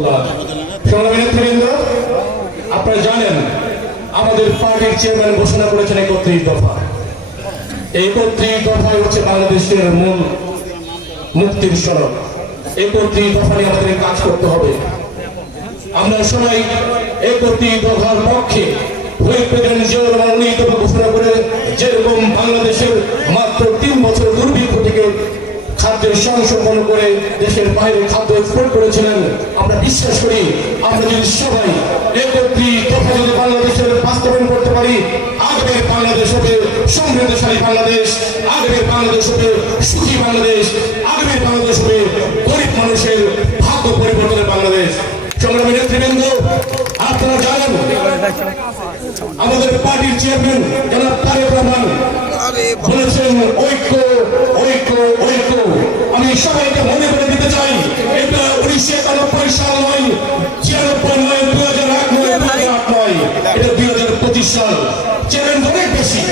রহমতুল্লাহ। সংগ্রামী নেতৃবৃন্দ, আপনারা জানেন আমাদের পার্টির চেয়ারম্যান ঘোষণা করেছেন 31 দফা। এই 31 দফাই হচ্ছে বাংলাদেশের মূল মুক্তির সড়ক। 31 দফা নিয়ে আমাদের কাজ করতে হবে। আমরা সবাই 31 দফার পক্ষে। প্রেসিডেন্ট জিয়াউর রহমান 19 দফা ঘোষণা করে যেরকম বাংলাদেশের মাত্র 3 বছর দুর্ভিক্ষ থেকে খাদ্যের সংশোধন করে দেশের বাইরে খাদ্য এক্সপোর্ট করেছিলেন, আমরা বিশ্বাস করি আমরা যদি সবাই 31 দফা যদি বাংলাদেশের বাস্তবায়ন করতে পারি, আগামীর বাংলাদেশ হবে সমৃদ্ধশালী বাংলাদেশ, আগামীর বাংলাদেশ হবে সুখী বাংলাদেশ, আগামীর বাংলাদেশ হবে গরিব মানুষের ভাগ্য পরিবর্তনের বাংলাদেশ। সংগ্রামী নেতৃবৃন্দ, আপনারা জানেন আমাদের পার্টির চেয়ারম্যান জনাব তারেক রহমান বলেছেন ঐক্য ঐক্য ঐক্য। আমি সবাইকে মনে করে দিতে চাই, এটা 1991 সাল নয়, 96 নয়, 2001 নয়, 2008 নয়, এটা 2025 সাল। চ্যালেঞ্জ অনেক বেশি,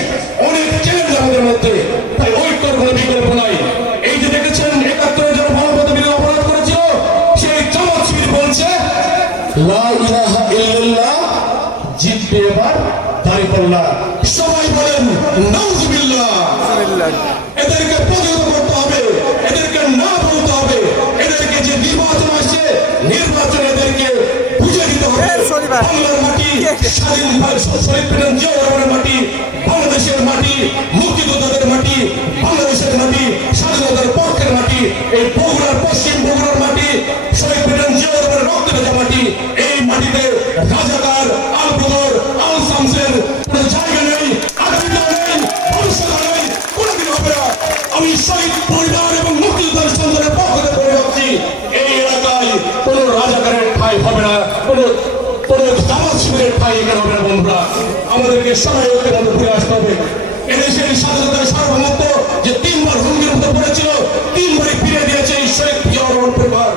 অনেক চ্যালেঞ্জ আমাদের মধ্যে, তাই ঐক্যর কোনো বিকল্প নাই। এই যে দেখেছেন 71 জন মানবতা বিরোধী অপরাধ করেছিল, সেই জামাত শিবির বলছে লা ইলাহা ইল্লাল্লাহ, জিতবে এবার দাঁড়িপাল্লা। সবাই বলেন নাউজুবিল্লাহ। এদেরকে প্রতিহত করতে হবে, এদেরকে না বলতে হবে, এদেরকে যে নির্বাচন আসছে নির্বাচন এদেরকে বুঝে দিতে হবে। বাংলার মাটি স্বাধীন শহীদ প্রেসিডেন্ট জিয়াউর রহমানের মাটি, বাংলাদেশের মাটি, মুক্তিযোদ্ধাদের মাটি, বাংলাদেশের মাটি, স্বাধীনতার পক্ষের মাটি, এই বগুড়ার পশ্চিম বগুড়ার মাটি, শহীদ প্রেসিডেন্ট জিয়াউর রহমানের রক্তে ভেজা মাটি। এই মাটিতে রাজাকার, আল বদর, আল শামসের কোনো জায়গা নেই, আগামীতে নেই, ভবিষ্যতে নেই, কোনোদিন হবে না। আমি শহীদ পরিবার এবং মুক্তিযোদ্ধার সন্তানের পক্ষ থেকে বলে যাচ্ছি, এই এলাকায় কোনো রাজাকারের ঠাঁই হবে না, কোনো জামাত শিবিরের ঠাঁই এখানে হবে না। বন্ধুরা, আমাদেরকে সবাই ঐক্যবদ্ধ ফিরে আসতে হবে। এদেশের স্বাধীনতার সার্বভৌমত্ব যে 3 বার হুমকির মধ্যে পড়েছিল, 3 বারই ফিরে দিয়েছে এই শহীদ জিয়াউর রহমান পরিবার।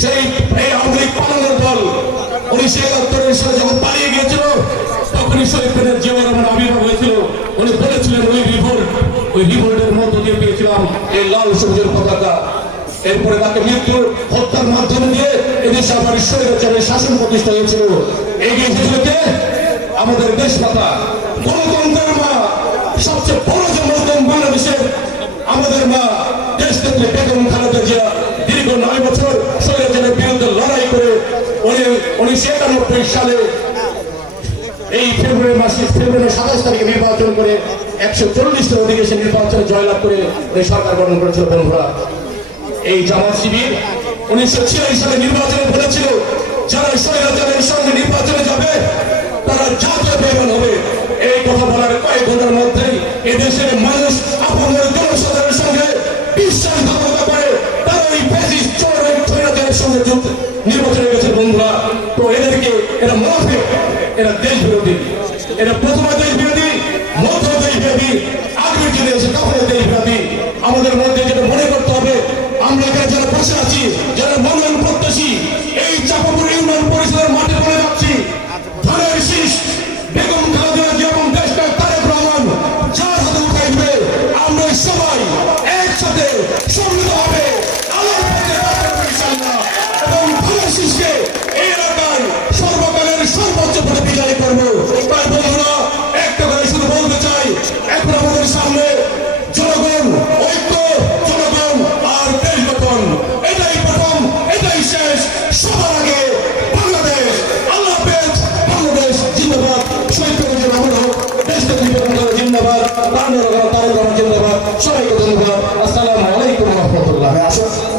সেই আওয়ামী লীগ পালানোর দল 1971 সালে যখন পালিয়ে গিয়েছিল, তখনই শহীদ প্রেসিডেন্ট জিয়াউর রহমান আবির্ভাব হয়েছিল। উনি বলেছিলেন ওই রিভোল্টের মধ্য দিয়ে পেয়েছিলাম এই লাল সবুজের পতাকা। এরপরে তাকে মৃত্যুর হত্যার মাধ্যমে দিয়ে এদেশে আবার স্বৈরাচারের শাসন প্রতিষ্ঠা হয়েছিল। এগিয়ে এসেছিল কে? আমাদের দেশমাতা, গণতন্ত্রের মা, সবচেয়ে বড় জন্মদিন বাংলাদেশের আমাদের মা দেশনেত্রী বেগম খালেদা জিয়া। দীর্ঘ 9 বছর স্বৈরাচারের বিরুদ্ধে লড়াই করে 1991 সালে এই ফেব্রুয়ারি 27 তারিখে নির্বাচন করে 140টা অধিবেশে নির্বাচনে জয়লাভ করে এই সরকার গঠন করেছিল। বন্ধুরা, এই জামাত শিবির 1946 সালে নির্বাচনে বলেছিল যারা স্বৈরাচারের সঙ্গে নির্বাচনে যাবে তারা জাতীয় বেইমান হবে। এই কথা বলার কয়েক ঘন্টার মধ্যেই এদেশের মানুষ আপনাদের জনসাধারণের সঙ্গে বিশ্বাসঘাতকতা করে তারা এই ফ্যাসিস্ট স্বৈরাচারের সঙ্গে নির্বাচনে গেছে। বন্ধুরা, তো এদেরকে এরা মুনাফিক, এরা দেশ বিরোধী, এরা প্রথমে দেশ বিরোধী, মধ্য দেশ বিরোধী, আগামী দিনে এসে তখন দেশ বিরোধী। আমাদের মধ্যে যেটা মনে করতে হবে, আমরা এখানে যারা বসে আছি, যারা মনোনয়ন প্রত্যাশী, এই চাপাপুর ইউনিয়ন পরিষদের মাঠে বলে যাচ্ছি, ধানের শীষ বেগম খালেদা জিয়া এবং দেশনায়ক তারেক রহমান যার হাতে উঠাইবে, আমরা সবাই একসাথে সম্মিলিতভাবে আল্লাহর পথে ইনশাআল্লাহ এবং ধানের শীষকে এই এলাকায় সর্বকালের সর্বোচ্চ ভোটে বিজয়ী করবো। তাই বন্ধুরা, একটা কথা শুধু বলতে চাই, এখন আমাদের সামনে জনগণ, ঐক্য, জনগণ আর দেশ গঠন, এটাই প্রথম, এটাই শেষ। সবার আগে বাংলাদেশ। আল্লাহ হাফেজ। বাংলাদেশ জিন্দাবাদ। শহীদ প্রেসিডেন্ট জিন্দাবাদ। দেশকে জিন্দাবাদ। তারেক রহমান জিন্দাবাদ।